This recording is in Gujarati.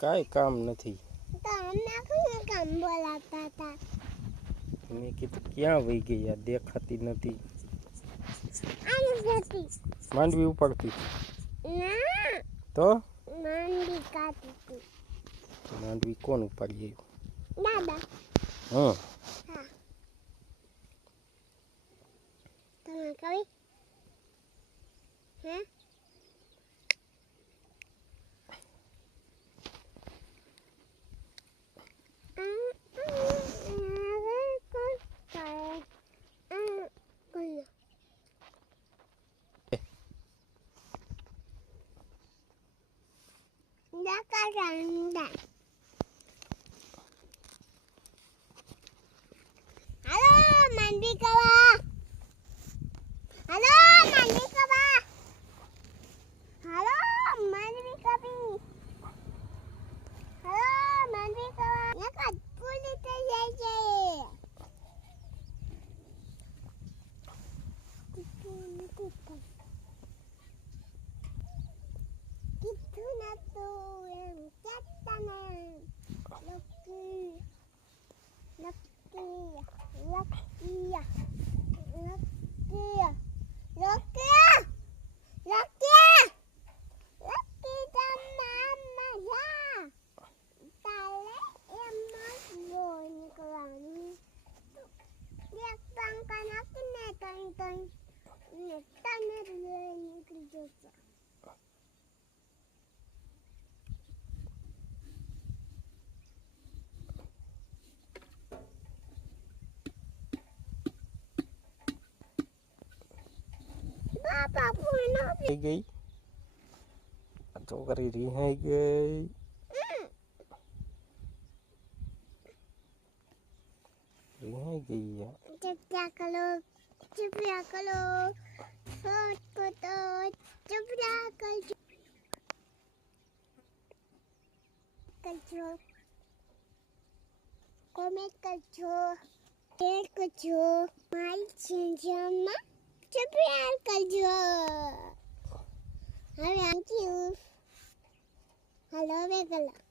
કાંઈ કામ નથી. તો અમને કયું કામ બોલાવતા હતા? મેં કીધું ક્યાં વહી ગઈ? આ દેખાતી નથી. માંડવી ઉપાડતી ના તો માંડવી કાઢી હતી. માંડવી કોણ ઉપાડી દાદા. આવ્યું? હા તમે કઈ હે થઈ ગઈ. છોકરી રિહાઈ ગઈ. રિહાઈ ગઈ. ચપ્યા કરો શોર્ટ કરો ચપ્યા કરજો કોમેન્ટ કરજો શેર કરજો મારી ચેનલમાં સબસ્ક્રાઇબ કરજો. હવે થેન્ક યુ. હલો વેગલા.